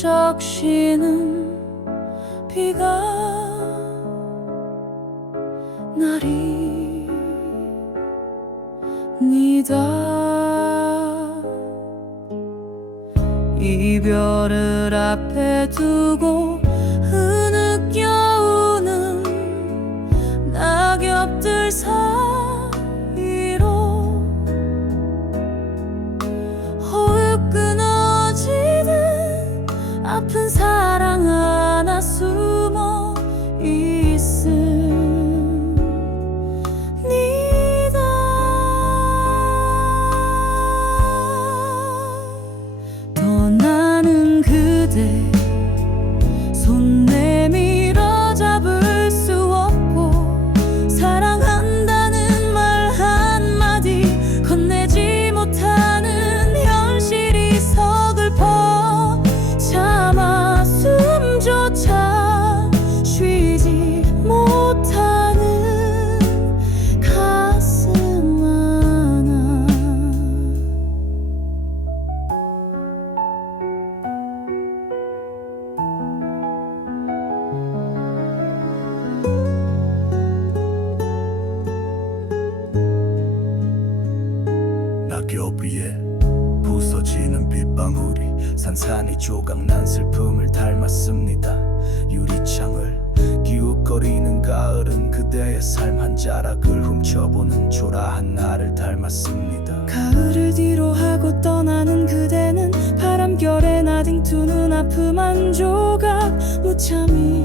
적시는 비가 날이 니다. 이별을 앞에 두고 떠 방울이 산산이 조각난 슬픔을 닮았습니다. 유리창을 기웃거리는 가을은 그대의 삶 한 자락을 훔쳐보는 초라한 나를 닮았습니다. 가을을 뒤로 하고 떠나는 그대는 바람결에 나딩 두 눈 아픔 한 조각 무참히